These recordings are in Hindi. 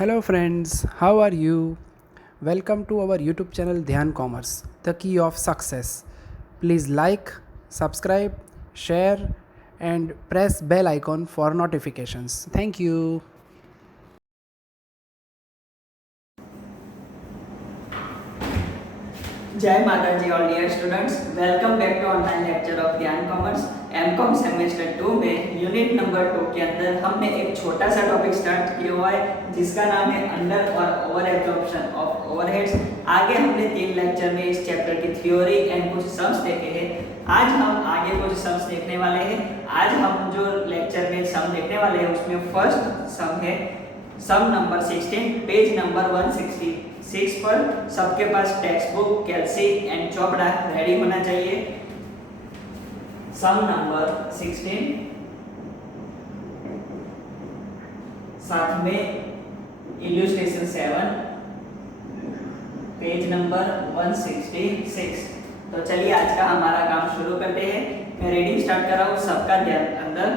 Hello, friends, how are you? Welcome to our YouTube channel Dhyan Commerce, the key of success. Please like, subscribe, share, and press bell icon for notifications. Thank you. जय माता जी all dear students, welcome back to online lecture of Dhyan commerce. MCom semester 2 में यूनिट नंबर 2 के अंदर हमने एक छोटा सा टॉपिक स्टार्ट किया हुआ है जिसका नाम है अंडर और ओवर एब्जॉर्प्शन ऑफ ओवरहेड्स। आगे हमने 3 लेक्चर में इस चैप्टर की थ्योरी एंड कुछ सम्स देखे हैं। आज हम आगे कुछ सम्स देखने वाले हैं। आज हम जो लेक्चर में सम देखने वाले हैं उसमें फर्स्ट सम है सम नंबर 16, पेज नंबर 166 पर। सबके पास text book, Kalsi and Chopra ready होना चाहिए। सम नंबर 16, साथ में इल्यूस्ट्रेशन 7, पेज नंबर 166। तो चलिए आज का हमारा काम शुरू करते हैं। मैं रीडिंग स्टार्ट कर रहा हूँ, सबका ध्यान अंदर।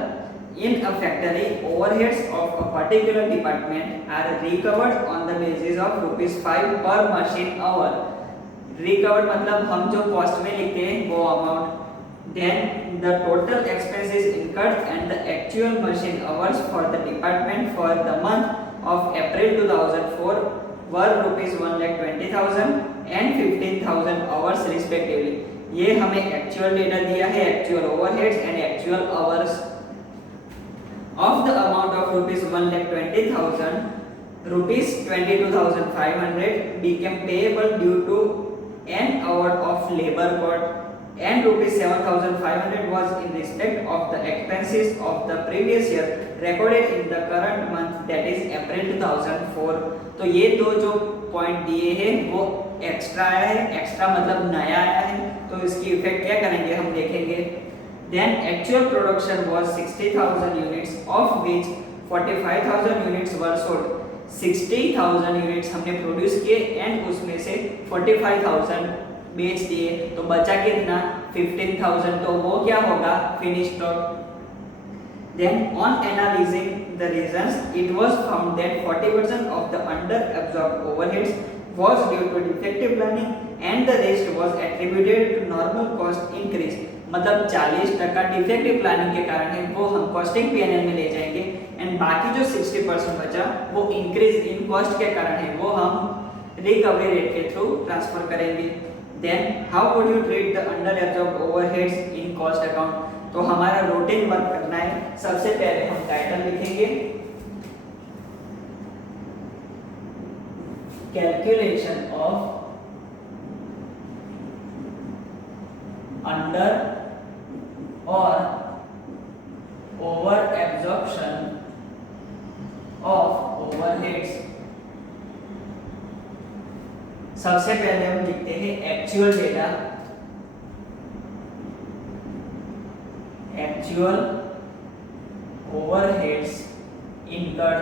In a factory, overheads of a particular department are recovered on the basis of ₹5 per machine hour. Recovered मतलब हम जो कॉस्ट में लिखते हैं वो amount. Then the total expenses incurred and the actual machine hours for the department for the month of April 2004 were ₹1,20,000 and 15,000 hours respectively. ये हमें एक्चुअल डेटा दिया है, actual overheads and actual hours. Of the amount of ₹1,20,000, ₹22,500 became payable due to an hour of labor cost and ₹7,500 was in respect of the expenses of the previous year recorded in the current month, that is April 2004। तो ये दो जो पॉइंट दिए हैं वो एक्स्ट्रा आया है। एक्स्ट्रा मतलब नया आया है, तो इसकी इफेक्ट क्या करेंगे हम देखेंगे। Then actual production was 60,000 units, of which 45,000 units were sold। 60,000 units हमने प्रोड्यूस किए एंड उसमें से 45,000 बेच दिए, तो बचा कितना 15,000। तो वो क्या होगा finish stock. Then on analyzing the reasons, it was found that 40% of the under absorbed overheads was due to defective planning and the rest was attributed to normal cost increase। मतलब 40% डिफेक्टिव प्लानिंग के कारण है, वो हम कॉस्टिंग पीएनएल में ले जाएंगे एंड बाकी जो 60% बचा वो इंक्रीज इन कॉस्ट के कारण है, वो हम रिकवरी रेट के थ्रू ट्रांसफर करेंगे। Then how would you treat the under absorbed overheads in cost account. तो हमारा रूटीन वर्क करना है। सबसे पहले हम टाइटल लिखेंगे कैलकुलेशन ऑफ अंडर और ओवर एब्जॉर्प्शन ऑफ ओवरहेड्स। सबसे पहले हम लिखते हैं actual data, actual overheads incurred.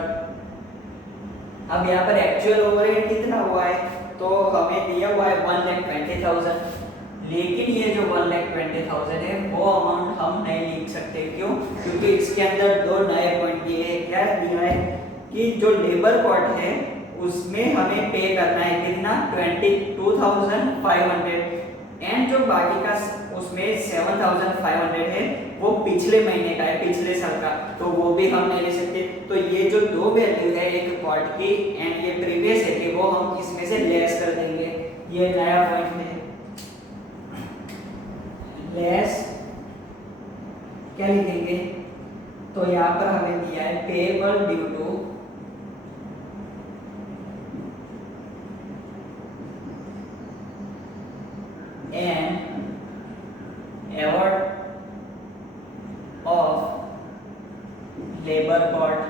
अब यहाँ पर एक्चुअल ओवरहेड कितना हुआ है, तो हमें दिया हुआ है 1,20,000, लेकिन ये जो 1,20,000 है वो अमाउंट हम नहीं लिख सकते। क्यों? क्योंकि इसके अंदर दो नए पॉइंट दिए हैं। क्या दिया है कि जो लेबर कॉस्ट है उसमें हमें पे करना है कितना 22,500 एंड जो बाकी का उसमें 7,500 है वो पिछले महीने का है, पिछले साल का, तो वो भी हम नहीं ले सकते। तो ये जो दो वैल्यू है, एक कॉस्ट की एंड ये प्रीवियस है, कि वो हम इसमें से लेस कर देंगे। ये नया पॉइंट है लेस। क्या लिखेंगे, तो यहाँ पर हमें दिया है payable due to an award of labor cost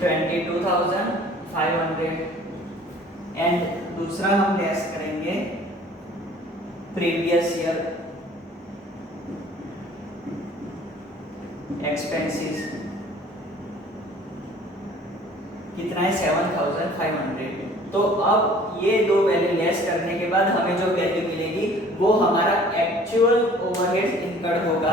22,500 and दूसरा हम लेस करेंगे प्रीवियस ईयर एक्सपेंसेस। कितना है 7,500। तो अब ये दो वैल्यू लेस करने के बाद हमें जो वैल्यू मिलेगी वो हमारा एक्चुअल ओवरहेड्स इनकर्ड होगा।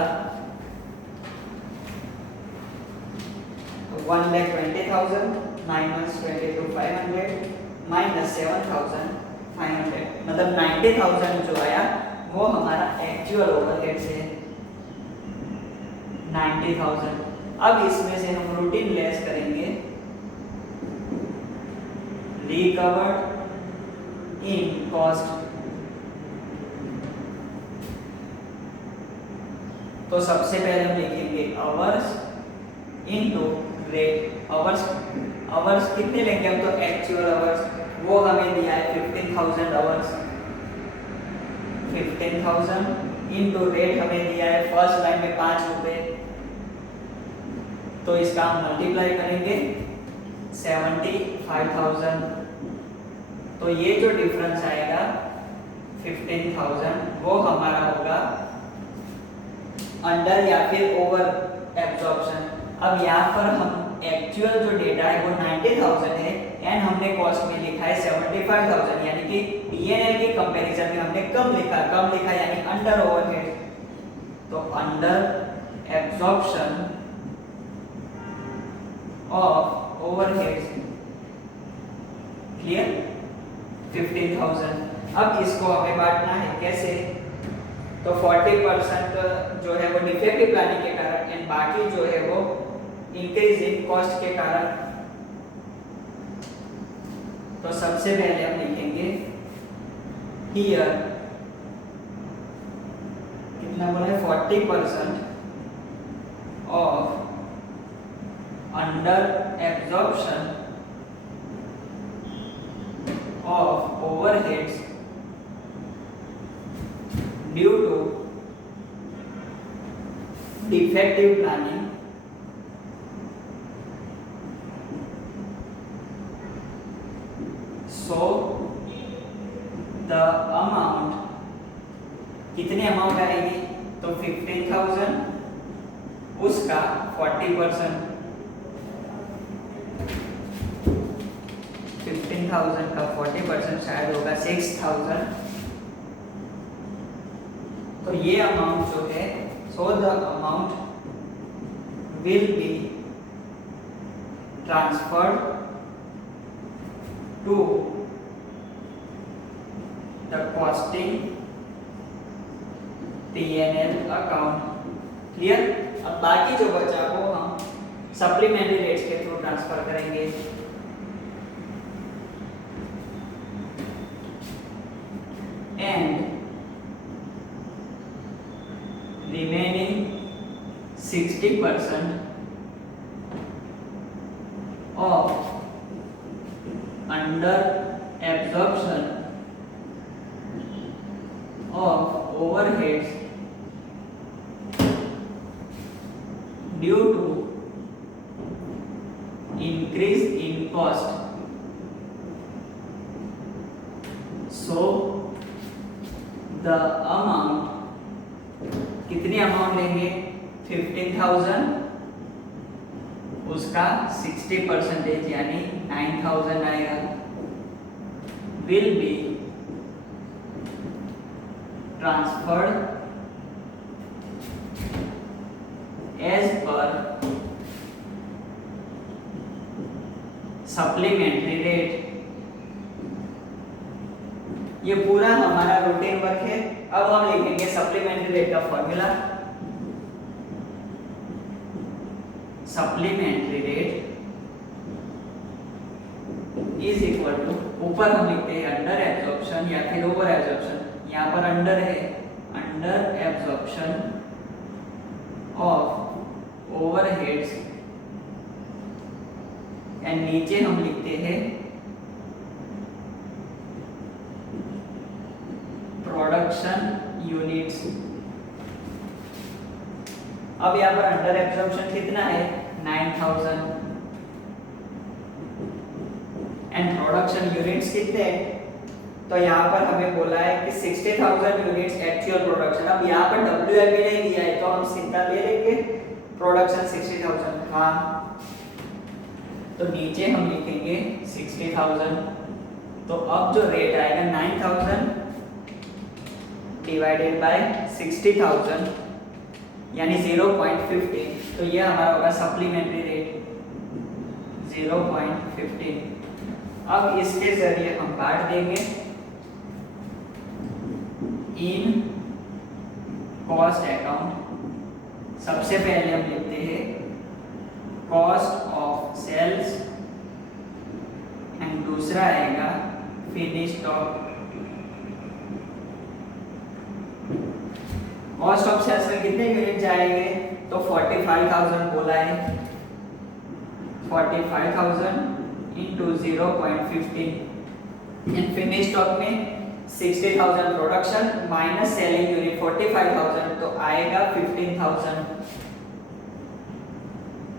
तो 1,20,000 माइनस 22,500 माइनस 7,500, मतलब 90,000 जो आया वो हमारा एक्चुअल ओवरहेड है 90,000। अब इसमें से हम रूटीन लेस करेंगे रिकवर्ड इन कॉस्ट। तो सबसे पहले हम लिखेंगे आवर्स इनटू रेट। आवर्स कितने लेंगे हम, तो एक्चुअल आवर्स वो हमें दिया है 15,000 आवर्स, 15,000 इनटू रेट हमें दिया है फर्स्ट लाइन में 5 रुपए, तो इसका हम मल्टीप्लाई करेंगे 75,000। तो ये जो डिफरेंस आएगा 15,000 वो हमारा होगा अंडर या फिर ओवर एब्जॉर्प्शन। अब यहाँ पर हम एक्चुअल जो डेटा है वो 90,000 है एंड हमने कॉस्ट में लिखा है 75,000, यानी कि पीएनएल के कंपैरिजन में हमने कम लिखा यानी अंडर ओवरहेड। तो under absorption of overheads, clear, 15,000। अब इसको हमें बांटना है कैसे, तो 40% जो है वो डिफेक्टिव प्लानिंग के कारण एंड बाकी जो है वो इंक्रीज इन कॉस्ट के कारण। तो सबसे पहले हम लिखेंगे हियर कितना बोला है 40% of under absorption of overheads due to defective planning so the amount, कितने अमाउंट आएगी, तो 15,000 उसका 40%, 15,000 का 40% शायद होगा 6,000। तो ये अमाउंट जो है, so the amount will be transferred to the costing P&L account, clear. अब बाकी जो बचा वो हम सप्लीमेंट्री रेट्स के थ्रू ट्रांसफर करेंगे। And remaining 60% of under absorption of overheads due to increase in cost, so the amount, कितनी अमाउंट लेंगे 15,000 उसका 60% यानी 9,000 आएगा, will be transferred as per supplementary rate। ये पूरा हमारा रूटीन वर्क है। अब हम लिखेंगे सप्लीमेंट्री रेट का formula. Supplementary rate is equal to, ऊपर हम लिखते हैं अंडर एब्जॉर्प्शन या फिर ओवर एब्जॉर्प्शन, यहाँ पर अंडर है, under absorption of overheads and नीचे हम लिखते हैं प्रोडक्शन यूनिट्स। अब यहाँ पर अंडर एब्जॉर्प्शन कितना है 9,000 एंड प्रोडक्शन यूनिट्स कितने हैं, तो यहाँ पर हमें बोला है कि 60,000 यूनिट्स एक्चुअल प्रोडक्शन। अब यहाँ पर WIP नहीं दिया है तो हम सीधा ले लेंगे प्रोडक्शन 60,000। हाँ, तो नीचे हम लिखेंगे 60,000। तो अब जो रेट आएगा 9,000 डिवाइडेड बाय 60,000 यानी 0.50, तो ये हमारा होगा सप्लीमेंट्री रेट। 0.15। अब इसके जरिए हम काट देंगे इन कॉस्ट अकाउंट। सबसे पहले हम लिखते हैं कॉस्ट ऑफ सेल्स एंड दूसरा आएगा finish stock. Cost of sales में कितने यूनिट जाएंगे, तो 45,000 बोला है, 45,000 इंटू 0.15। इन फिनिश स्टॉक में 60,000 प्रोडक्शन माइनस सेलिंग यूनिट 45,000, तो आएगा 15,000।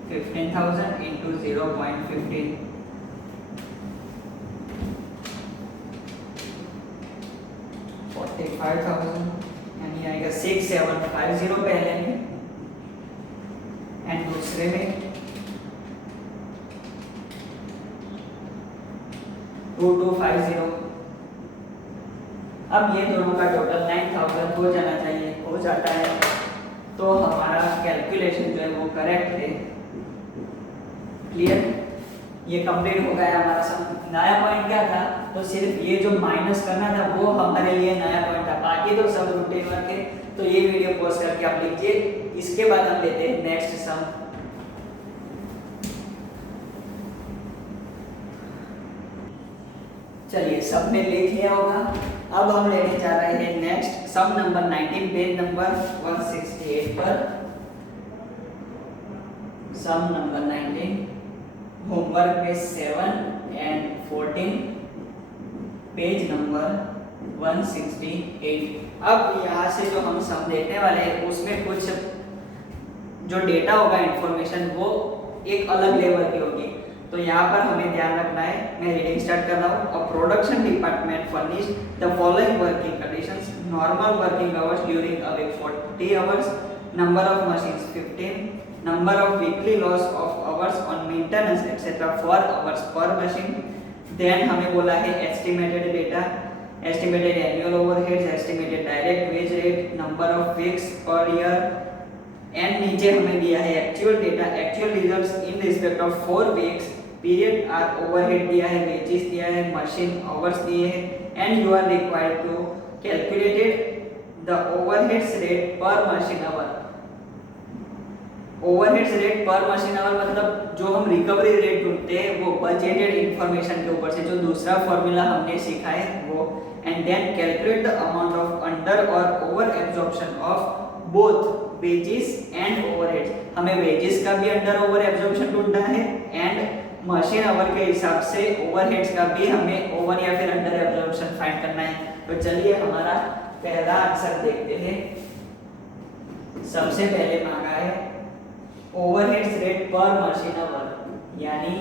15,000 इंटू 0.15, 45,000 यानी आएगा 6750 पहले में एंड दूसरे में 2250। अब ये दोनों का टोटल 9,000 हो जाना चाहिए, हो जाता है, तो हमारा कैलकुलेशन जो है वो करेक्ट है। क्लियर, ये कंप्लीट हो गया हमारा सब। नया पॉइंट क्या था, तो सिर्फ ये जो माइनस करना था वो हमारे लिए नया पॉइंट था, बाकी तो सब रूटीन वर्क है। तो ये वीडियो पॉज करके आप लिखिए, इसके बाद हम लेते हैं नेक्स्ट सम। चलिए सबने लिख लिया होगा। अब हम लेने जा रहे हैं next sum number 19, page number 168 पर। Sum number 19, homework page 7 and 14, page number 168। अब यहाँ से जो हम सम देखने वाले हैं उसमें कुछ जो डेटा होगा, इंफॉर्मेशन, वो एक अलग लेवल की होगी। तो यहाँ पर हमें ध्यान रखना है। मैं रीडिंग स्टार्ट कर रहा हूँ। A production department furnish the following working conditions: normal working hours during a week 40 hours, number of machines 15, number of weekly loss of hours on maintenance etc for hours per machine। then हमें बोला है estimated data, estimated annual overheads, estimated direct wage rate, number of weeks per year, and नीचे हमें दिया है actual data, actual results in respect of 4 weeks period, are overhead दिया है, wages दिया है, machine hours दिए हैं, and you are required to calculate the overheads rate per machine hour। Overheads rate पर मशीन आवर मतलब जो हम रिकवरी रेट ढूंढते हैं वो बजटेड इंफॉर्मेशन के ऊपर से, जो दूसरा फॉर्मूला हमने सीखा है वो। And then calculate the amount of under और over absorption of both wages and overheads. हमें वेजेस का भी अंडर ओवर एब्जॉर्प्शन ढूंढना है एंड मशीन आवर के हिसाब से ओवरहेड्स का भी हमें ओवर या फिर अंडर एब्जॉर्प्शन फाइंड करना है। तो चलिए हमारा पहला आंसर देखते हैं। सबसे पहले मांगा है ओवरहेड्स रेट पर मशीन आवर, यानी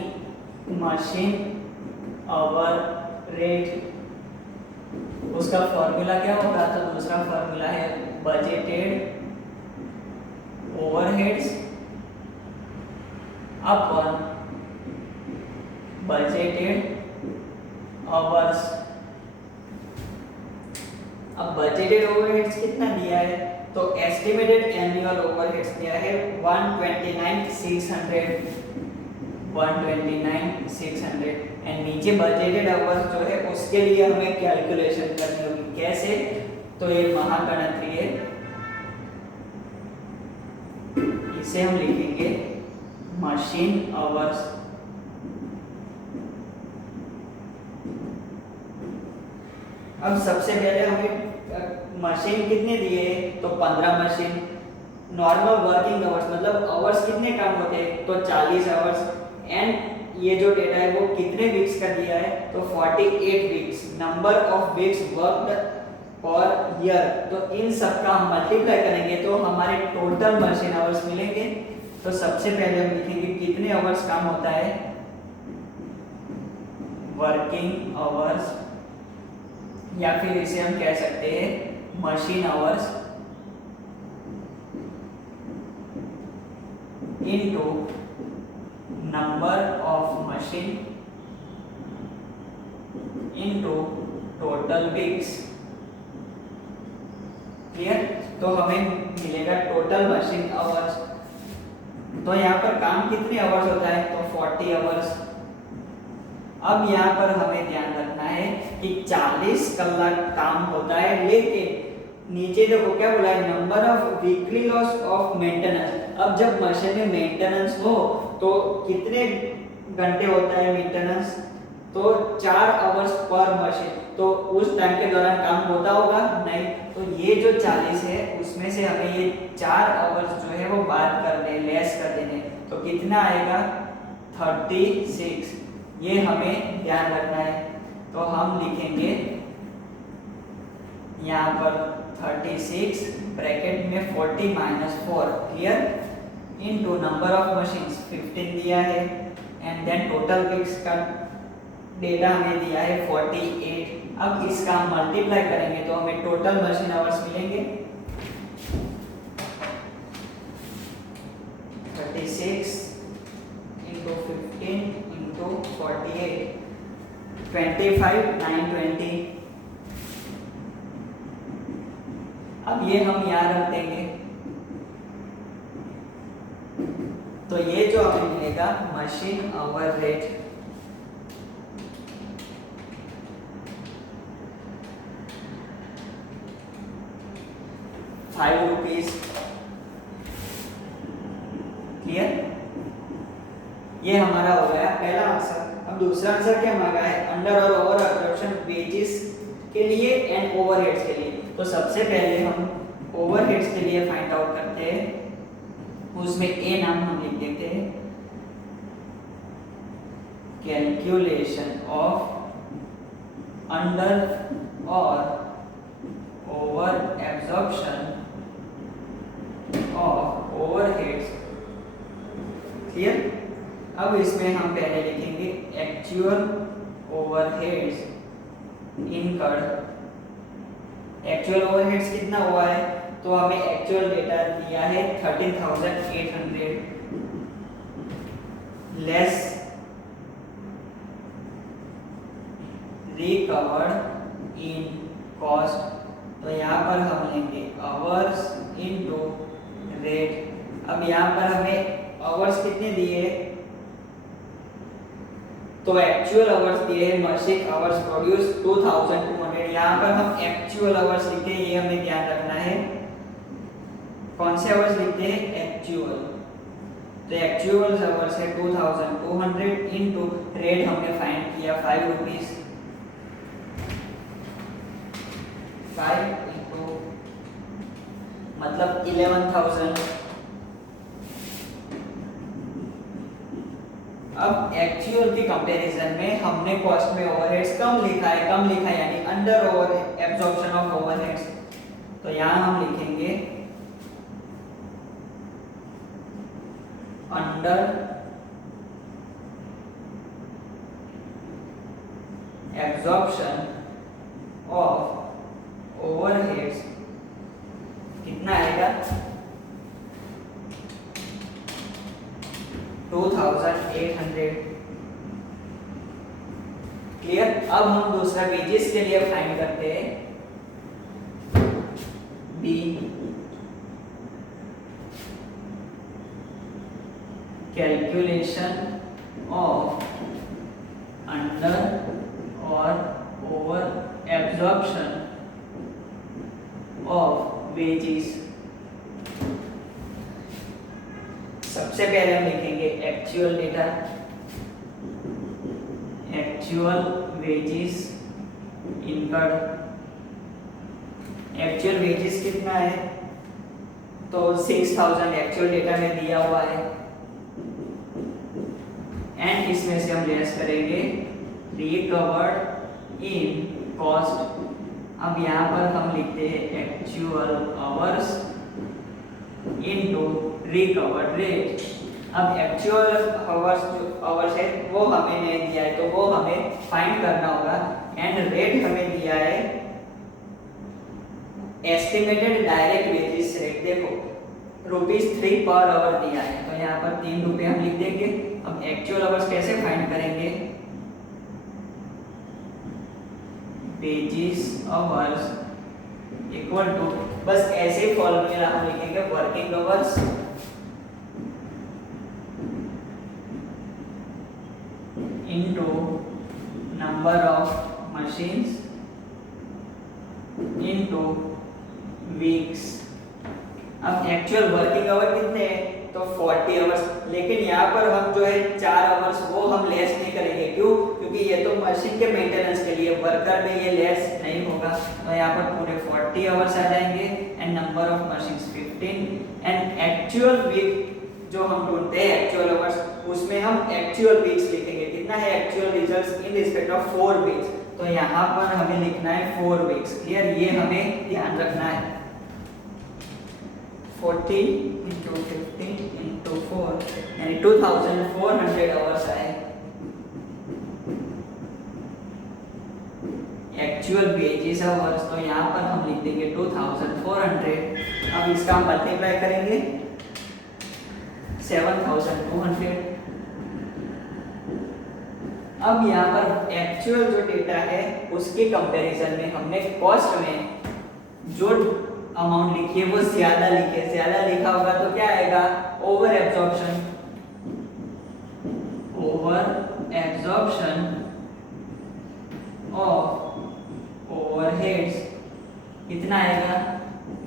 मशीन आवर रेट, उसका फॉर्मूला क्या होगा, तो दूसरा फॉर्मूला है budgeted overheads upon budgeted hours. अब बजटेड ओवरहेड्स कितना दिया है, तो एस्टिमेटेड एनुअल ओवरहेड्स दिया है 129,600 एंड नीचे बजटेड आवर्स जो है उसके लिए हमें कैलकुलेशन करनी होगी। कैसे, तो ये महागणितीय है, इसे हम लिखेंगे मशीन आवर्स। अब सबसे पहले हमें मशीन कितने दिए, तो 15 मशीन। नॉर्मल वर्किंग आवर्स मतलब आवर्स कितने काम होते हैं, तो 40 आवर्स। एंड ये जो डेटा है वो कितने वीक्स का दिया है, तो 48 weeks. Number of weeks worked per year, तो इन सब का हम मल्टीप्लाई करेंगे तो हमारे टोटल मशीन आवर्स मिलेंगे। तो सबसे पहले हम लिखेंगे कितने आवर्स काम होता है, वर्किंग आवर्स, या फिर इसे हम कह सकते हैं machine hours into number of machine into total weeks. Clear, तो हमें मिलेगा टोटल मशीन आवर्स। तो यहाँ पर काम कितने आवर्स होता है, तो 40 आवर्स। अब यहाँ पर हमें ध्यान रखना है कि 40 कलाक काम होता है, लेकिन नीचे देखो क्या बोला है, number of weekly loss of maintenance. अब जब मशीन में मेंटेनेंस हो तो कितने घंटे होता है मेंटेनेंस, तो 4 आवर्स पर मशीन। तो उस टाइम के दौरान काम होता होगा नहीं, तो ये जो 40 है उसमें से हमें ये 4 आवर्स जो है वो बात कर दें, लेस कर देने, तो कितना आएगा 36। ये हमें ध्यान रखना है। तो हम लिखेंगे यहाँ पर 36 ब्रैकेट में 40 - 4 clear, into number of machines 15 दिया है, एंड देन टोटल वीक्स का डेटा हमें दिया है 48। अब इसका हम मल्टीप्लाई करेंगे तो हमें टोटल मशीन आवर्स मिलेंगे 36 into 15 into 48, 25 920। अब ये हम यहाँ रख देंगे, तो ये जो हमें मिलेगा मशीन आवर रेट, ₹5। क्लियर, ये हमारा हो गया पहला आंसर। अब दूसरा आंसर क्या मांगा है, अंडर और ओवर एब्जॉर्प्शन वेजेस के लिए एंड ओवरहेड्स के लिए। तो सबसे पहले हम ओवरहेड्स के लिए फाइंड आउट करते हैं, उसमें ए नाम हम लिख देते हैं, कैलकुलेशन ऑफ अंडर और over absorption of overheads. Clear, अब इसमें हम पहले लिखेंगे actual overheads incurred. Actual overheads कितना हुआ है, तो हमें एक्चुअल डेटा दिया है 13,800 लेस रिकवर्ड इन कॉस्ट। तो यहाँ पर हम लेंगे आवर्स इनटू रेट। अब यहाँ पर हमें आवर्स कितने दिए, तो एक्चुअल आवर्स दिए हैं, मशीन आवर्स प्रोड्यूस 2200। यहाँ पर हम एक्चुअल आवर्स लिखते हैं, ये हमें ध्यान रखना है। कौन से आवर्स लिखते हैं, एक्चुअल, तो एक्चुअल आवर्स है 2200 इनटू रेट हमने फाइंड किया ₹5। 5 into मतलब 11,000। अब एक्चुअल की कंपैरिजन में हमने कॉस्ट में ओवरहेड्स कम लिखा है यानी under over absorption of overheads. तो यहाँ हम लिखेंगे अंडर एब्जॉर्प्शन ऑफ ओवरहेड्स कितना आएगा 2800। क्लियर, अब हम दूसरा वेजेस के लिए फाइंड करते हैं, बी कैलकुलेशन ऑफ अंडर और ओवर एब्जॉर्प्शन ऑफ वेजेस। सबसे पहले हम लिखेंगे actual data, actual wages incurred. Actual wages कितना है, तो 6000 एक्चुअल डेटा में दिया हुआ है, एंड इसमें से हम लेस करेंगे रिकवर्ड इन कॉस्ट। अब यहाँ पर हम लिखते हैं actual hours into recovered rate. अब एक्चुअल आवर्स है वो हमें नहीं दिया है, तो वो हमें फाइंड करना होगा, एंड रेट हमें दिया है एस्टिमेटेड डायरेक्ट वेजेस रेट। देखो ₹3 पर आवर दिया है, तो यहाँ पर ₹3 हम लिख देंगे। अब एक्चुअल आवर्स कैसे फाइंड करेंगे, वेजेस आवर्स इक्वल टू, बस ऐसे फॉर्मूला हम लिखेंगे working hours into machines into weeks। अब एक्चुअल वर्किंग आवर कितने हैं, तो 40 आवर्स, लेकिन यहाँ पर हम जो है 4 आवर्स वो हम लेस नहीं करेंगे। क्यों? क्योंकि ये तो मशीन के मेंटेनेंस के लिए, वर्कर में ये लेस नहीं होगा। तो यहाँ पर पूरे 40 आवर्स आ जाएंगे and number of machines 15 and actual week जो हम ढूंढते हैं एक्चुअल आवर्स, उसमें हम एक्चुअल वीक्स लिखेंगे। कितना है actual results in respect of 4 weeks, तो यहाँ पर हमें लिखना है 4 वीक्स। क्लियर? ये हमें ध्यान रखना है। 40 into 15 into 4 यानी 2400 आवर्स आए एक्चुअल वेजेस आवर्स। तो यहाँ पर हम लिख देंगे 2400। अब इसका मल्टीप्लाई करेंगे 7200। अब यहाँ पर एक्चुअल जो डेटा है उसके कंपैरिजन में हमने कॉस्ट में जो अमाउंट लिखी है वो ज्यादा लिखे। ज्यादा लिखा होगा तो क्या आएगा? Over absorption. Over absorption of overheads कितना आएगा?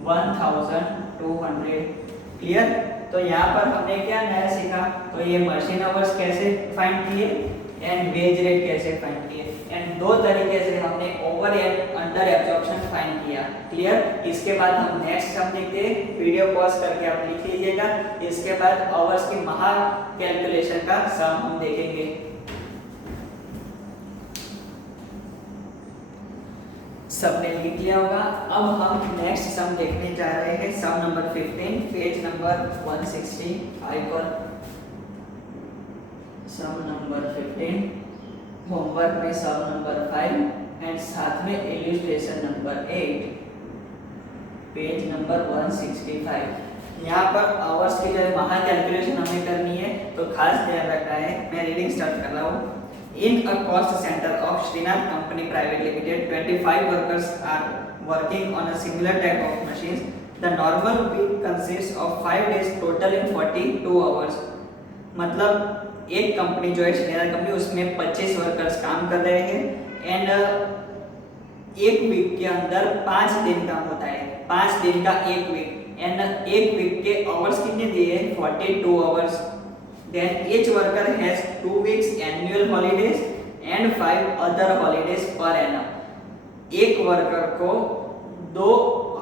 1200। क्लियर? तो यहाँ पर हमने क्या नया सीखा? तो ये मशीन आवर्स कैसे फाइंड किए एंड वेज रेट कैसे फाइंड किए, एंड दो तरीके से हमने over and under absorption find किया। क्लियर? इसके बाद हम नेक्स्ट सम देखते हैं। वीडियो पॉज करके आप लिख लीजिएगा। इसके बाद आवर्स की महा कैलकुलेशन का सम हम देखेंगे। सबने लिख लिया होगा। अब हम नेक्स्ट सम देखने जा रहे हैं, सम नंबर 15, पेज नंबर 165 पर। सम नंबर 15 होमवर्क में सम नंबर 5 एंड साथ में इलस्ट्रेशन नंबर 8, पेज नंबर 165। यहाँ पर आवर्स की जो महा कैलकुलेशन हमें करनी है, तो खास ध्यान रखना है। मैं रीडिंग स्टार्ट कर रहा हूँ। In a cost center of Srinath Company Private Limited, 25 workers are working on a similar type of machines. The normal week consists of 5 days total in 42 hours। मतलब एक कंपनी जो है श्रीनाथ कंपनी, उसमें 25 वर्कर्स काम कर रहे हैं एंड एक वीक के अंदर 5 दिन काम होता है। 5 दिन का एक वीक एंड एक वीक के आवर्स कितने दिए? 42 hours. Then each worker has 2 weeks annual holidays and 5 other holidays per annum। एक वर्कर को 2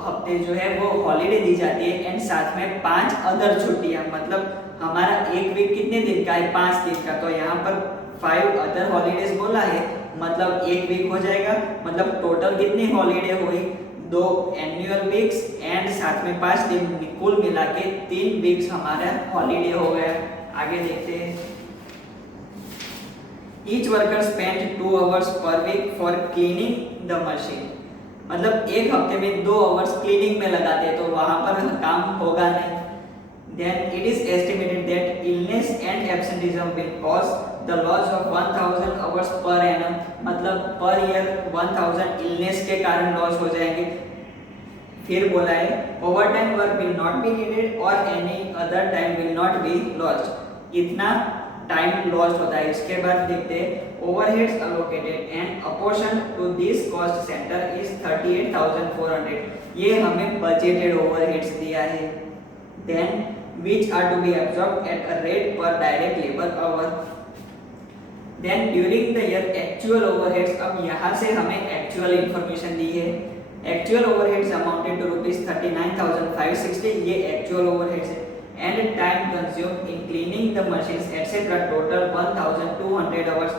हफ्ते जो है वो हॉलीडे दी जाती है एंड साथ में 5 अदर छुट्टियां। मतलब हमारा एक वीक कितने दिन का है? 5 दिन का। तो यहाँ पर 5 अदर हॉलीडेज बोला है, मतलब एक वीक हो जाएगा। मतलब टोटल कितनी हॉलीडे हुई? 2 एनुअल वीक्स एंड साथ में 5 दिन, कुल मिला के 3 वीक्स हमारा हॉलीडे हो गया। आगे देखते हैं। Each worker spent 2 hours per week for cleaning the machine। मतलब एक हफ्ते में 2 आवर्स क्लीनिंग में लगाते हैं, तो वहां पर काम होगा नहीं। Then it is estimated that illness and absenteeism will cause the loss of 1000 hours per annum। मतलब पर ईयर 1000 इलनेस के कारण लॉस हो जाएंगे। फिर बोला है over time work will not be needed और any other time will not be lost. इतना टाइम लॉस्ट होता है। इसके बाद देखते हैं overheads allocated and apportion to this cost centre is 38,400। ये हमें बजटेड ओवरहेड्स दिया है। Then which are to be absorbed at a rate per direct labor hour। then during the year actual overheads। अब यहाँ से हमें actual information दी है। actual overheads amounted to rupees 39,560। ये actual overheads है। and time consumed in cleaning the machines etc. total 1,200 hours।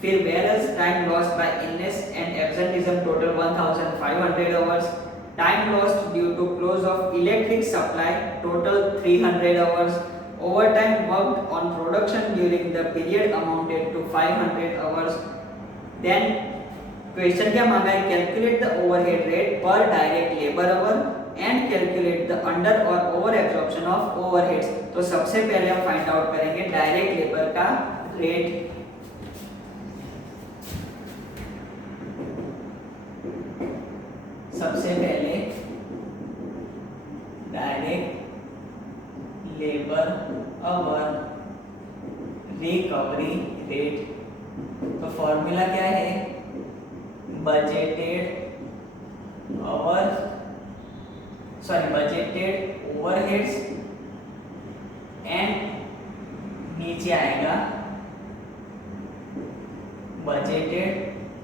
फिर whereas time lost by illness and absenteeism total 1,500 hours। time lost due to close of electric supply total 300 hours। overtime worked on production during the period amounted to 500 hours। then question क्या मांगा है? कैलकुलेट द ओवरहेड रेट पर direct labour hour and calculate the under और ओवर एब्जॉर्प्शन ऑफ ओवरहेड्स। तो सबसे पहले हम फाइंड आउट करेंगे डायरेक्ट लेबर का रेट। सबसे पहले direct labour our recovery rate. तो फॉर्मूला क्या है? बजटेड ओवरहेड्स एंड नीचे आएगा बजटेड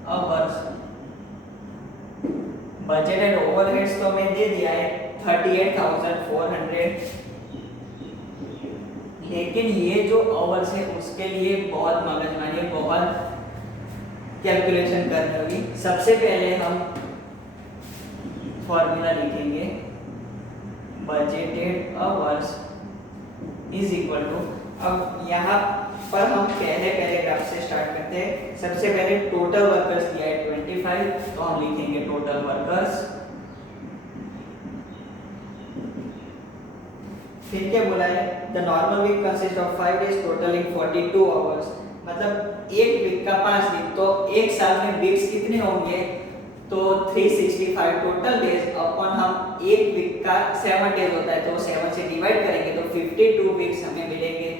आवर्स। बजटेड ओवरहेड्स तो हमें दे दिया है 38,400, लेकिन ये जो आवर्स है उसके लिए बहुत मगजमारी, बहुत कैलकुलेशन करनी होगी। सबसे पहले हम फॉर्मूला लिखेंगे, budgeted hours is equal to, अब यहाँ पर हम पहले पैराग्राफ से स्टार्ट करते हैं। सबसे पहले टोटल वर्कर्स दिया है 25, तो हम लिखेंगे टोटल वर्कर्स। फिर क्या बोला है, the normal week consist of 5 days totalling 42 hours, मतलब एक वीक का 5 दिन, तो एक साल में वीक्स कितने होंगे, तो 365 टोटल डेज अपन हम एक वीक का 7 डेज होता है, तो 7 से डिवाइड करेंगे तो 52 वीक्स हमें मिलेंगे,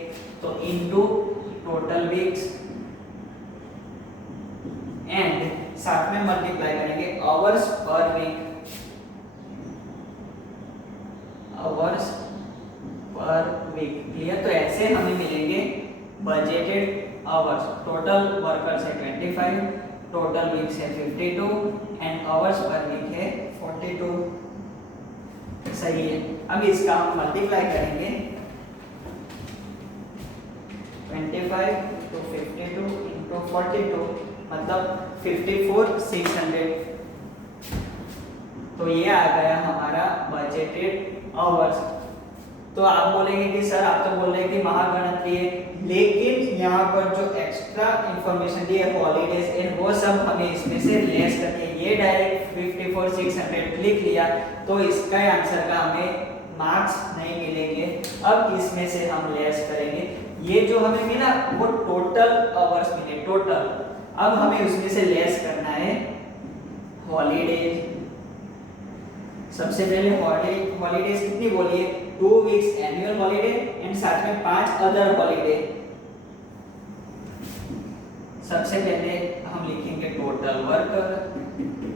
तो इनटू टोटल वीक्स एंड साथ में मल्टीप्लाई करेंगे hours per week, hours per week. Clear, तो ऐसे हमें मिलेंगे बजटेड आवर्स। टोटल वर्कर्स है 25, टोटल वीक्स है 52 एंड आवर्स पर वीक है 42। सही है। अब इसका हम मल्टीप्लाई करेंगे, 25 to 52 into 42 मतलब 54,600, तो ये आ गया हमारा बजटेड आवर्स। तो आप बोलेंगे कि सर आप तो बोल रहे हैं कि महागणतरी है, लेकिन यहाँ पर जो एक्स्ट्रा इंफॉर्मेशन दी है हॉलीडेज एंड वो सब हमें इसमें से लेस करनी है। ये डायरेक्ट 54,600 लिख लिया तो इसका आंसर का हमें मार्क्स नहीं मिलेंगे। अब इसमें से हम लेस करेंगे, ये जो हमें मिला वो टोटल आवर्स मिले, टोटल। अब हमें उसमें से लेस करना है हॉलीडेज। सबसे पहले हॉलीडेज कितनी बोलिए, 2 वीक्स एनुअल हॉलीडे एंड साथ में 5 अदर हॉलीडे। सबसे पहले हम लिखेंगे टोटल वर्कर।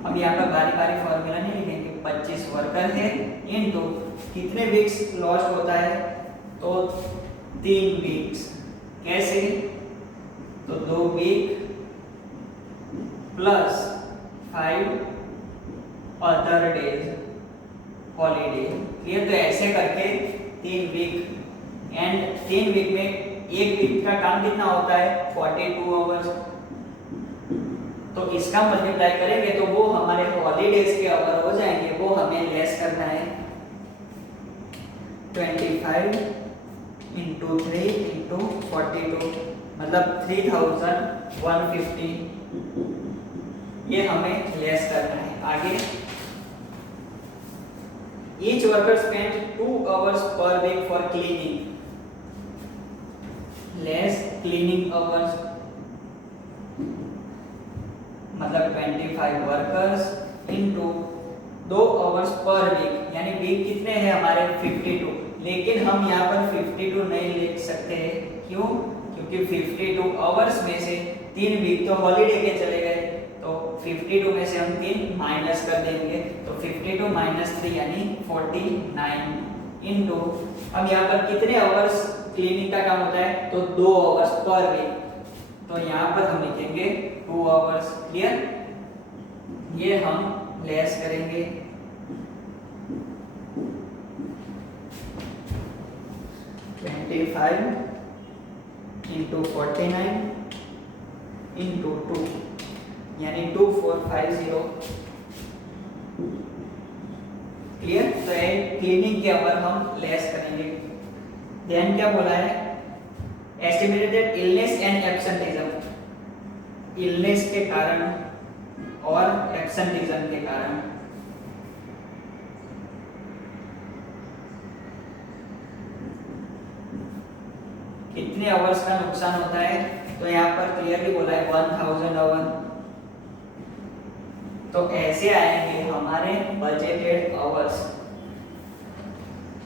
अब यहाँ पर बारी बारी फॉर्मूला नहीं लिखेंगे, 25 वर्कर है इनटू कितने वीक्स लॉस होता है, तो 3 वीक्स। कैसे, तो 2 week plus 5 other days holiday. Clear, तो ऐसे करके 3 वीक एंड 3 वीक में एक वीक का काम कितना होता है 42 आवर्स, तो इसका मल्टीप्लाई करेंगे तो वो हमारे हॉलीडेज के आवर हो जाएंगे, वो हमें लेस करना है। 25 इंटू 3 इंटू 42 मतलब 3,150, ये हमें लेस करना है। आगे, each worker spent 2 hours per week for cleaning, less cleaning hours मतलब 25 workers into 2 hours per week, यानी वीक कितने हैं हमारे 52, लेकिन हम यहाँ पर 52 नहीं लिख सकते हैं। क्यों, क्योंकि 52 आवर्स में से 3 वीक तो हॉलीडे के चले गए, तो 52 में से हम 3 माइनस कर देंगे, तो 52 माइनस 3 यानी 49 इनटू, अब यहाँ पर कितने आवर्स क्लीनिंग का काम होता है, तो 2 आवर्स पर वीक, तो यहाँ पर हम लिखेंगे 2 आवर्स। क्लियर, ये हम लेस करेंगे। इंटू 49 इंटू 2 यानी 2450। क्लियर, तो क्लीनिंग के ऊपर हम लेस करेंगे। देन क्या बोला है, estimated illness and absenteeism, illness के कारण और एब्सेंटिज्म के कारण कितने आवर्स का नुकसान होता है, तो यहाँ पर क्लियरली बोला है 1000 आवर। तो ऐसे आएंगे हमारे बजटेड आवर्स,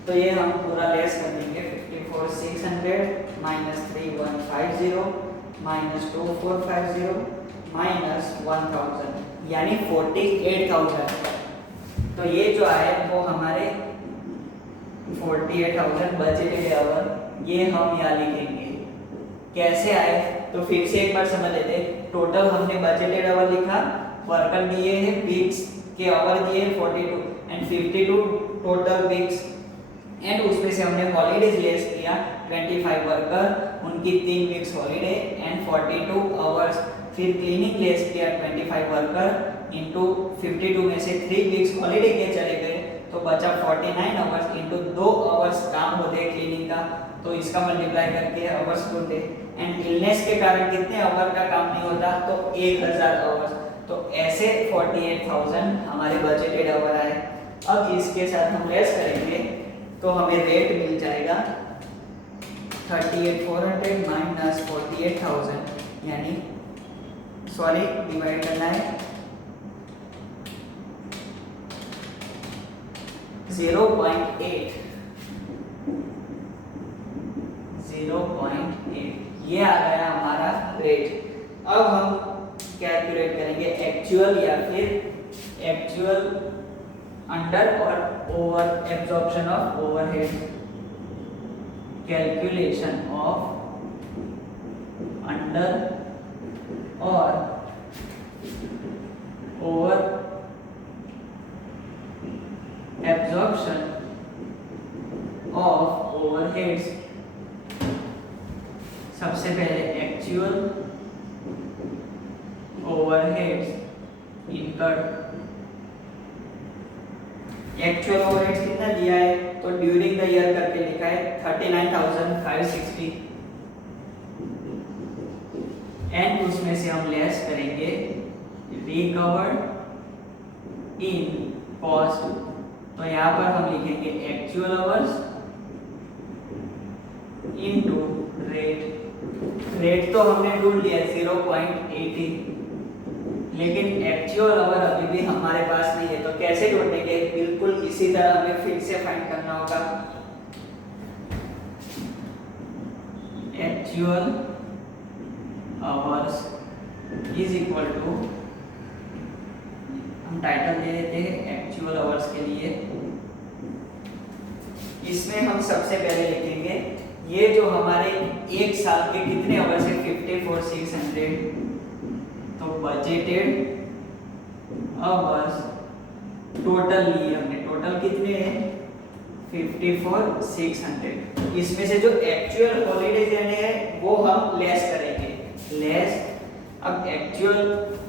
तो ये हम पूरा लेस कर देंगे। 54,600 माइनस 3,150 माइनस 2,450 माइनस 1000। यानी 48,000। तो ये जो आए वो हमारे 48,000 बजटेड आवर, ये हम यहाँ लिखेंगे। कैसे आए तो फिर से एक बार समझ लेते। टोटल हमने बजटेड आवर लिखा, वर्कर दिए हैं, वीक्स के आवर दिए 42 एंड 52 टोटल वीक्स, एंड उसमें से हमने हॉलीडेज लेस किया 25 वर्कर, उनकी 3 वीक्स हॉलीडे एंड 42 आवर्स। फिर क्लीनिंग लेस किया 25 वर्कर इंटू 52 में से 3 वीक्स हॉलीडे के चले गए, तो बचा 49 आवर्स इंटू 2 आवर्स काम होते हैं क्लीनिंग का, तो इसका मल्टीप्लाई करके आवर्स बोलते। एंड इलनेस के कारण कितने आवर का काम नहीं होता, तो 1000 आवर्स। तो ऐसे 48,000 हमारे बजटेड आवर आए। अब इसके साथ हम लेस करेंगे तो हमें रेट मिल जाएगा 38,400 माइनस 48,000, यानी सॉरी डिवाइड करना है 0.8, ये आ गया हमारा रेट। अब हम कैलकुलेट करेंगे एक्चुअल या फिर एक्चुअल अंडर और over absorption of overhead, calculation of under और ओवर एब्जॉर्प्शन ऑफ ओवरहेड्स। सबसे पहले actual overheads incurred. Actual overheads कितना दिया है, तो ड्यूरिंग द ईयर करके लिखा है 39,560, एंड उसमें से हम लेस करेंगे रिकवर्ड इन कॉस्ट। तो यहाँ पर हम लिखेंगे actual hours into rate. Rate तो हमने ढूंढ लिया 0.80, लेकिन एक्चुअल आवर अभी भी हमारे पास नहीं है, तो कैसे ढूंढेंगे, बिल्कुल इसी तरह हमें फिर से फाइंड करना होगा। Actual hours is equal to, हम टाइटल दे देते हैं एक्चुअल आवर्स के लिए। इसमें हम सबसे पहले लिखेंगे ये जो हमारे एक साल के कितने आवर्स है 54,600, तो बजटेड आवर्स टोटल लिए हमने, टोटल कितने हैं 54,600। इसमें से जो एक्चुअल हॉलीडेज देने हैं वो हम लेस करेंगे, लेस। अब एक्चुअल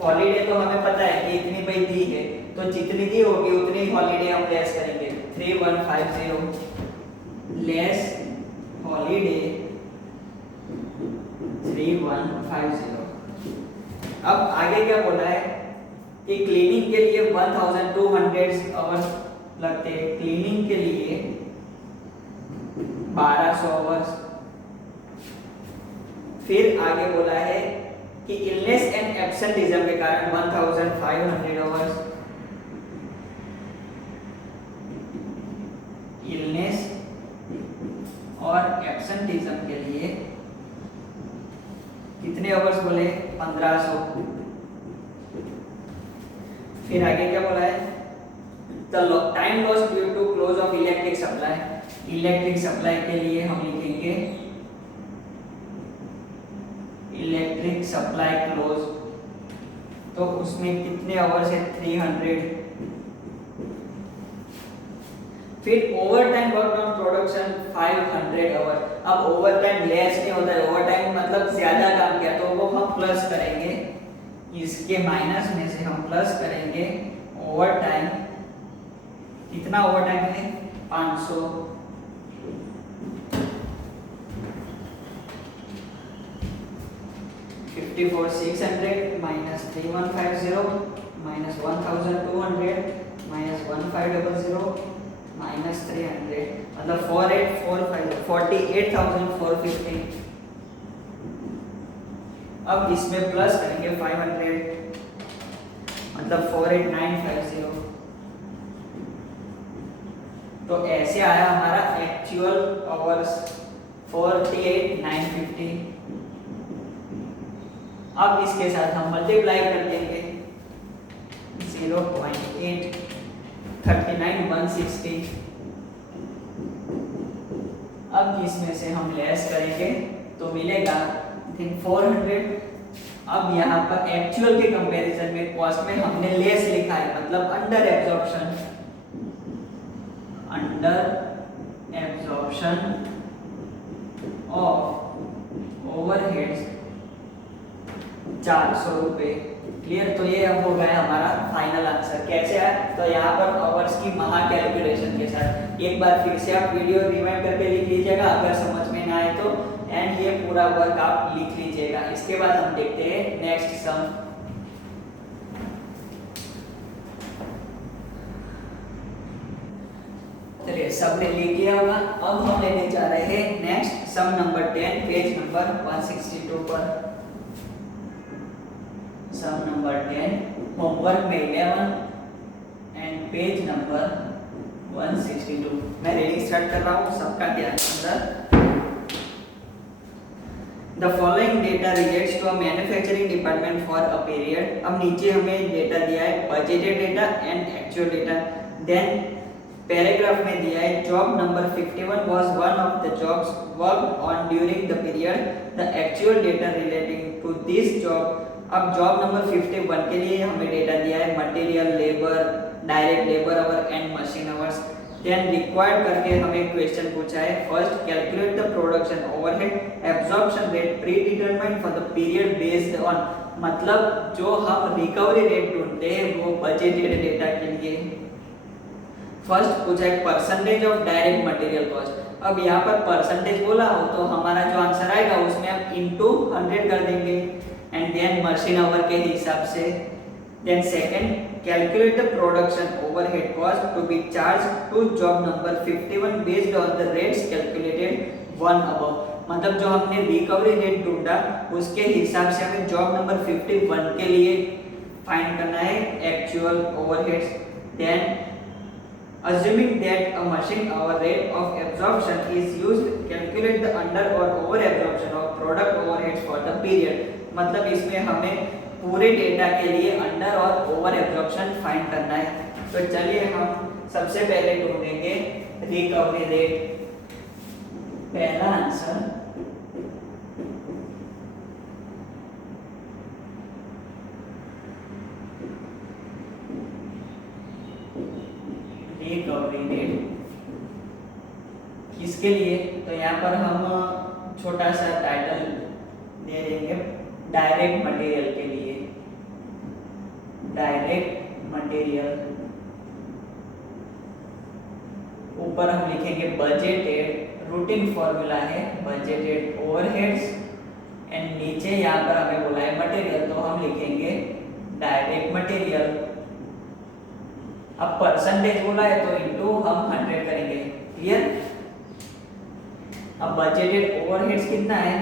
हॉलीडे तो हमें पता है कि इतनी भाई दी है, तो जितनी दी होगी उतनी हॉलीडे हम लेस करेंगे 3150 लेस हॉलीडे 3150। अब आगे क्या बोला है कि क्लीनिंग के लिए 1200 आवर्स लगते हैं, क्लीनिंग के लिए 1200 आवर्स। फिर आगे बोला है कि इलनेस एंड एब्सेंटिज्म के कारण 1500 आवर्स, इलनेस और एब्सेंटिज्म के लिए कितने आवर्स बोले 1500। फिर आगे क्या बोला है, the time loss due to close of electric supply. Electric supply के लिए हम लिखेंगे इलेक्ट्रिक सप्लाई क्लोज, तो उसमें कितने आवर्स है 300। फिर over time work on production 500 hour. अब ओवर टाइम लेस नहीं होता है, ओवर टाइम मतलब ज्यादा काम किया, तो वो हम प्लस करेंगे, इसके माइनस में से हम प्लस करेंगे ओवर टाइम। कितना ओवर टाइम है 500। 54,600 minus 3,150 minus 1,200 minus 1,500 minus 300, मतलब 48,450। अब इसमें प्लस करेंगे 500, मतलब 48,950। तो ऐसे आया हमारा एक्चुअल आवर्स 48,950। अब इसके साथ हम मल्टीप्लाई कर देंगे 0.8 39,160। अब इसमें से हम लेस करेंगे तो मिलेगा 400। अब यहाँ पर एक्चुअल के कंपैरिजन में कॉस्ट में हमने लेस लिखा है, मतलब अंडर एब्जॉर्प्शन ऑफ ओवरहेड्स 400 रुपये। क्लियर? तो ये अब हो गया हमारा फाइनल आंसर। कैसे है? तो यहाँ पर आवर्स की महा कैलकुलेशन के साथ एक बार फिर से आप वीडियो रिवाइंड करके लिख लीजिएगा अगर समझ में ना आए तो, एंड ये पूरा वर्क आप लिख लीजिएगा। इसके बाद हम देखते हैं नेक्स्ट सम। चलिए, सबने लिख लिया होगा। अब हम लेने जा रहे हैं next sum number 10, page number 162 पर। सम नंबर 10, होमवर्क में 11 एंड पेज नंबर 162। मैं रीडिंग स्टार्ट कर रहा हूँ, सबका ध्यान अंदर। The following data relates to a manufacturing department for a period। अब नीचे हमें डेटा दिया है budgeted data and actual data। Then paragraph में दिया है job number 51 was one of the jobs worked on during the period। The actual data relating to this job। अब जॉब नंबर 51 के लिए हमें डेटा दिया है material, labour, direct labour hour and machine hours. Then required करके हमें क्वेश्चन पूछा है first calculate the production overhead absorption rate predetermined for the period based on. मतलब जो हम रिकवरी रेट ढूंढते हैं वो बजटेड डेटा के लिए। फर्स्ट पूछा है percentage of direct material cost. अब यहाँ पर परसेंटेज बोला हो तो हमारा जो आंसर आएगा उसमें हम इनटू 100 कर देंगे, एंड देन मशीन आवर के हिसाब से। Then second calculate the production overhead cost to be charged to job number 51 based on the rates calculated 1 above. मतलब जो हमने रिकवरी रेट ढूंढा उसके हिसाब से हमें जॉब नंबर 51 के लिए फाइंड करना है actual overheads. Then assuming that a machine hour rate of absorption is used, calculate the under or over absorption of product overheads for the period। मतलब इसमें हमें पूरे डेटा के लिए अंडर और ओवर एब्जॉर्प्शन फाइंड करना है। तो चलिए हम सबसे पहले ढूंढेंगे रिकवरी रेट। पहला आंसर रिकवरी रेट किसके लिए? तो यहाँ पर हम छोटा सा टाइटल दे देंगे डायरेक्ट मटेरियल के लिए। डायरेक्ट मटेरियल, ऊपर हम लिखेंगे बजटेड, रूटीन फॉर्मूला है बजटेड ओवरहेड्स, एंड नीचे यहाँ पर हमें बोला है मटेरियल तो हम लिखेंगे डायरेक्ट मटेरियल। अब परसेंटेज बोला है तो इनटू हम 100 करेंगे। क्लियर? अब बजटेड ओवरहेड्स कितना है?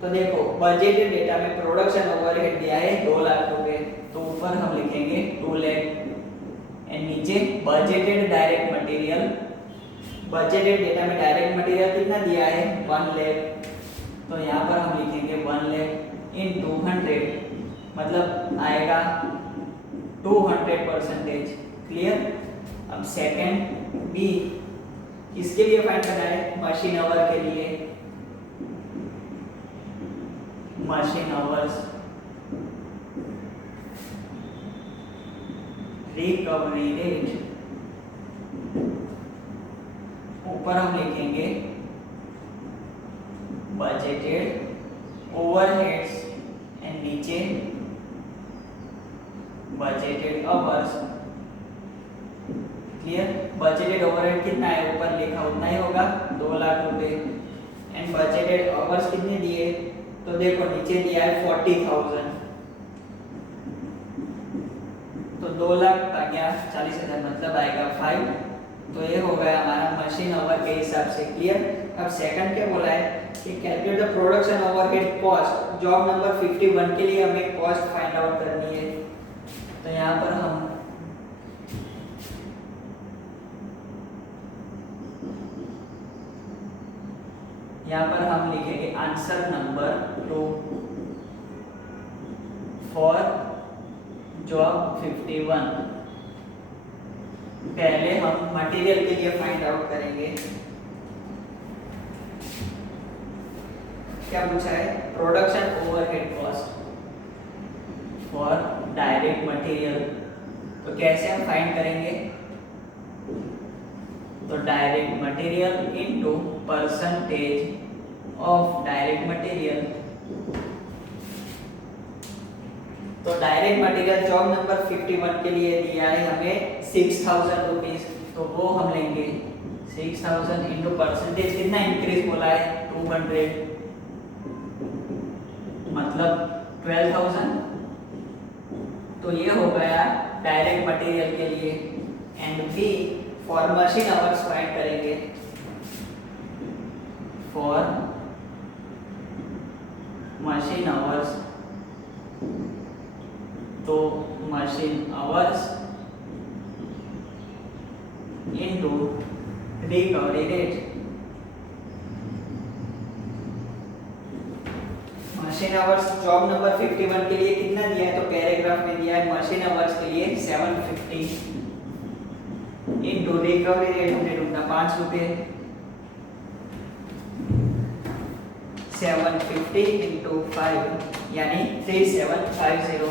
तो देखो बजटेड डेटा में प्रोडक्शन ओवरहेड दिया है 2 लाख रुपए, तो ऊपर हम लिखेंगे 2 लाख एंड नीचे budgeted direct material. Budgeted data में डायरेक्ट मटेरियल कितना दिया है 1 लाख, तो यहाँ पर हम लिखेंगे 1 लाख इनटू 100, मतलब आएगा 200%। क्लियर? अब सेकंड बी किसके लिए फाइंड करना है? मशीन आवर के लिए। मशीन आवर्स रिकवरी रेट, ऊपर हम लिखेंगे बजटेड ओवरहेड्स एंड नीचे budgeted hours. Clear? Budgeted overhead कितना है ऊपर लिखा उतना ही होगा 2 लाख रुपए, एंड बजटेड आवर्स कितने दिए? तो देखो नीचे दिया है 40,000, तो 2 लाख का क्या 40,000 मतलब आएगा 5। तो ये हो गया हमारा मशीन आवर के हिसाब से। क्लियर? अब सेकंड क्या बोला है कि calculate the production overhead cost. Job number 51 के लिए हमें कॉस्ट फाइंड आउट करनी है, तो यहाँ पर हम लिखेंगे आंसर नंबर 2 फॉर जॉब 51। पहले हम मटेरियल के लिए फाइंड आउट करेंगे। क्या पूछा है? Production overhead cost for direct material. तो कैसे हम फाइंड करेंगे? तो direct material into percentage of direct material. तो डायरेक्ट मटेरियल जॉब नंबर 51 के लिए दिया है हमें 6000 रुपीज, तो वो हम लेंगे 6000 इंटू परसेंटेज। कितना इंक्रीज बोला है? 200, मतलब 12000। तो ये हो गया डायरेक्ट मटेरियल के लिए। And B for machine hours find करेंगे। फॉर मशीन आवर्स, तो machine hours into recovery rate. Machine hours job number 51 के लिए कितना दिया है? तो पैराग्राफ में दिया है मशीन आवर्स के लिए 750 इनटू रिकवरी रेट हमने ढूंढा 5 रुपये। 750 इंटू 5 यानी 3750।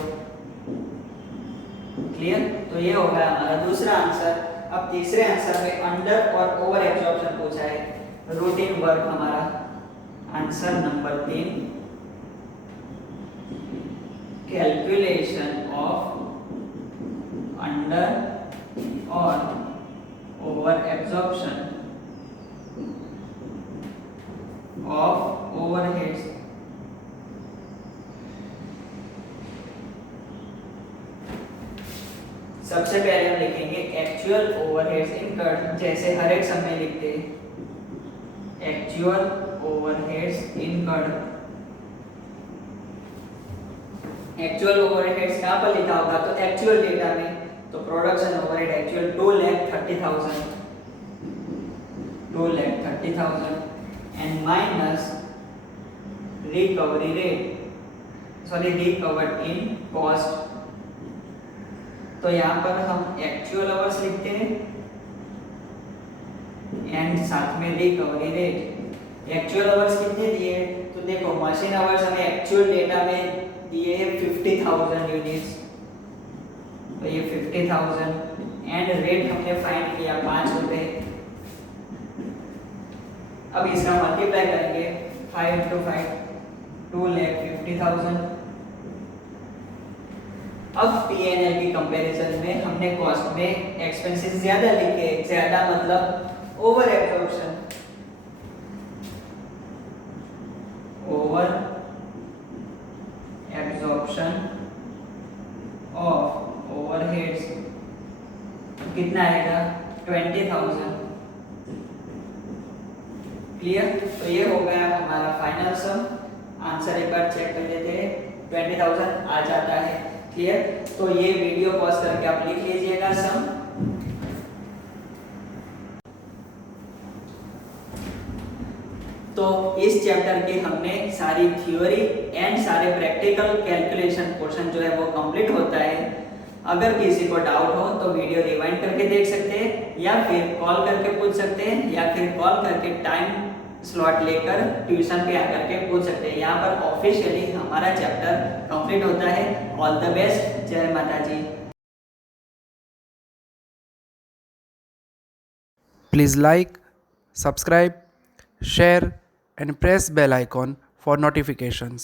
क्लियर? तो ये होगा हमारा दूसरा आंसर। अब तीसरे आंसर में अंडर और ओवर एब्जॉर्प्शन पूछा है। रूटीन वर्क हमारा answer number 3, calculation of under और ओवर एब्जॉर्प्शन ऑफ ओवरहेड्स। सबसे पहले हम लिखेंगे एक्चुअल ओवरहेड्स इनकर्ड, जैसे हर एक सम में लिखते हैं actual overheads incurred. Actual overheads कहाँ पर लिखा होगा? तो एक्चुअल डेटा में। तो production overhead actual 2,30,000, 2,30,000 and minus recovery rate, sorry recovered in cost. तो यहाँ पर हम एक्चुअल आवर्स लिखते हैं एंड साथ में रिकवरी रेट। एक्चुअल आवर्स कितने दिए? तो देखो मशीन आवर्स हमें एक्चुअल डेटा में दिए हैं 50,000 यूनिट्स, तो ये 50,000 एंड रेट हमने फाइंड किया 5 रुपए। अब इसका मल्टीप्लाई करेंगे 5 into 5, 2,50,000। अब P&L की कंपैरिजन में हमने कॉस्ट में एक्सपेंसेस ज्यादा लिखे। ज्यादा मतलब over absorption, over absorption of overheads कितना आएगा? 20,000। क्लियर? तो ये हो गया हमारा फाइनल सम। आंसर एक बार चेक कर लेते हैं, 20,000 आ जाता है। क्लियर? तो ये वीडियो पॉज करके आप लिख लीजिएगा सम। तो इस चैप्टर की हमने सारी थ्योरी एंड सारे प्रैक्टिकल कैलकुलेशन पोर्शन जो है वो कंप्लीट होता है। अगर किसी को डाउट हो तो वीडियो रिवाइंड करके देख सकते हैं, या फिर कॉल करके पूछ सकते हैं, या फिर कॉल करके टाइम स्लॉट लेकर ट्यूशन पे आकर के पूछ सकते हैं। यहाँ पर ऑफिशियली हमारा चैप्टर कंप्लीट होता है। All the best. जय माता जी। Please like, subscribe, share and press bell icon for notifications.